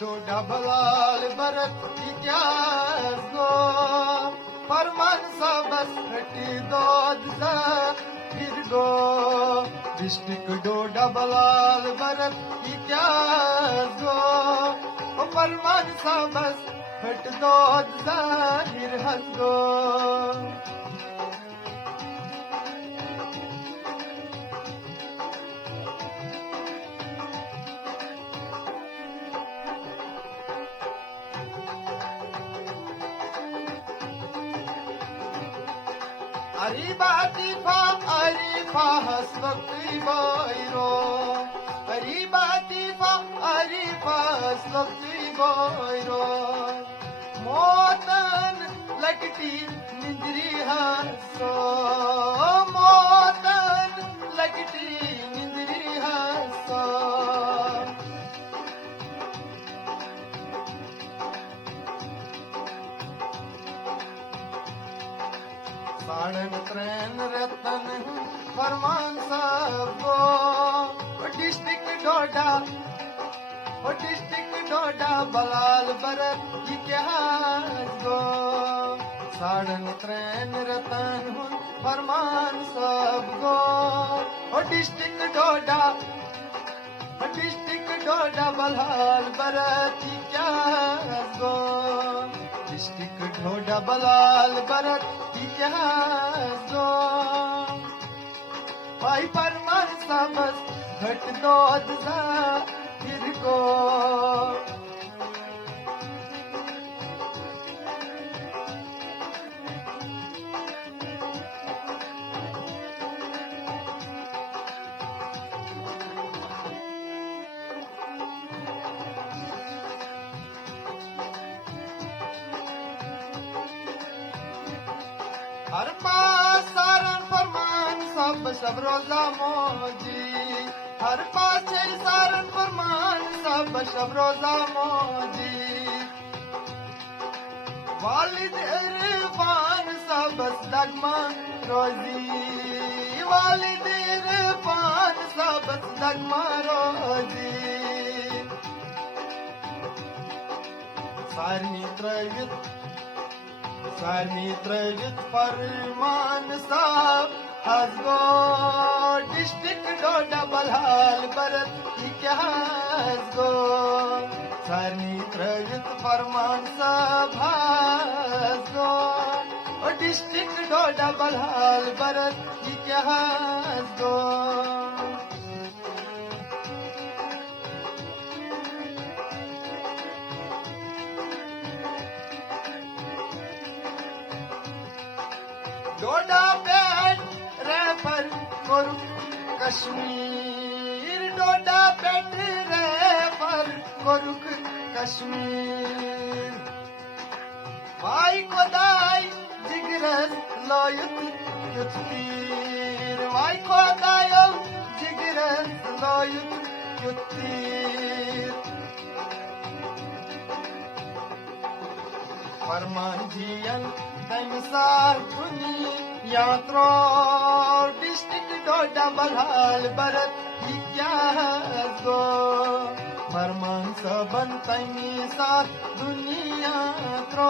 डोडा बलाल बरत की क्या गो फरमान सा बस हटी दो फिर गो डिस्ट्रिक्ट डोडा बलाल बरत की क्या गो फरमान सा बस हट दो जाहिर हस गो Arifa hasbakti boiro Arifa hasbakti boiro Motan lagti nindri haso Motan lagti nindri haso साड़न त्रैन रतन फरमान सबो डिस्ट्रिक्ट डोडा बलाल बरत की क्या गो साड़न त्रैन रतन फरमान सब गो डिस्ट्रिक्ट डोडा बलाल बरत की क्या गो डिस्ट्रिक्ट डोडा बलाल बरत जो भाई फरमान सबस घट दो फिर को हर पास सारन फरमान सब रोजा मौजी हर पास सारन फरमान सब रोजा मौजी वालिद इरफान सब दगमा रोजी वालिद इरफान सब दगमा रोजी सारनी त्रवित फरमान साहब हसगो डिस्ट्रिक्ट डोडा बलाल बरत की क्या हसगो सारनी त्रवित फरमान साहब हसगो डिस्ट्रिक्ट डोडा बलाल बरत की क्या हसगो डोडा पेट रेफर करू कश्मीर डोडा पेट रेफर करू कश्मीर भाई खुदाई जिगरस लोयुत युतीर भाई खुदाई जिगरस लोयुत युतीर फरमान जियन तमसार पुनी यात्रो डिस्ट्रिक्ट डोडा बलाल बरत की क्या गो फरमान सबन तमसार दुनिया त्रो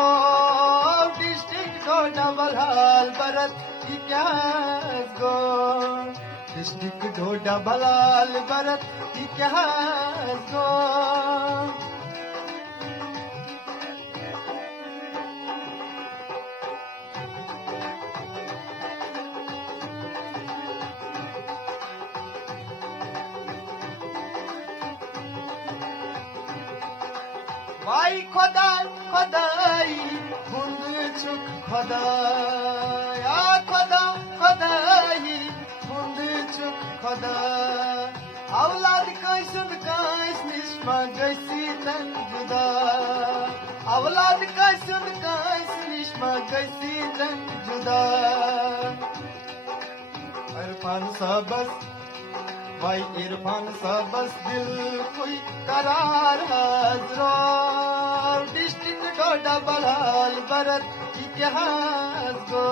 डिस्ट्रिक्ट डोडा बलाल बरत की क्या गो डिस्ट्रिक्ट डोडा बलाल बरत की क्या गो भाई खुदाई हुंद चुक खुदाया खुदाई हुंद चुक खुदा औलाद कैसन कैस निस्मा गैसी तन जुदा औलाद कैसन कैस निस्मा गैसी तन जुदा इरफान सबस भाई इरफान सबस दिल कोई करार हजरो डिस्ट्रिक्ट डोडा बलाल बरत की क्या गो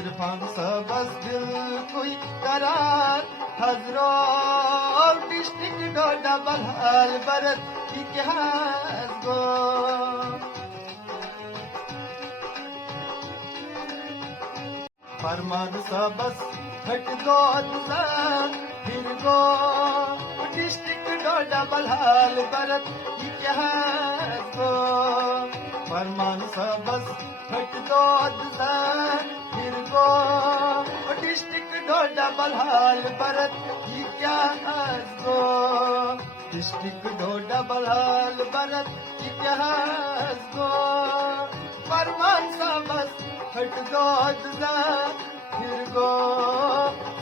इरफान सबस दिल कोई करार हजरो डिस्ट्रिक्ट डोडा बलहाल भरत इतिहास गो फरमान सा बस हट दो फिर गो डिस्ट्रिक्ट डोडा बलहाल भरत इतिहास गो फरमान सा बस हट दो फिर गो डिस्ट्रिक्ट डोडा बलहाल भरत इतिहास गो डिस्ट्रिक्ट डोडा बलहाल भरत इतिहास गो फरमान सा बस हट दो फिर गो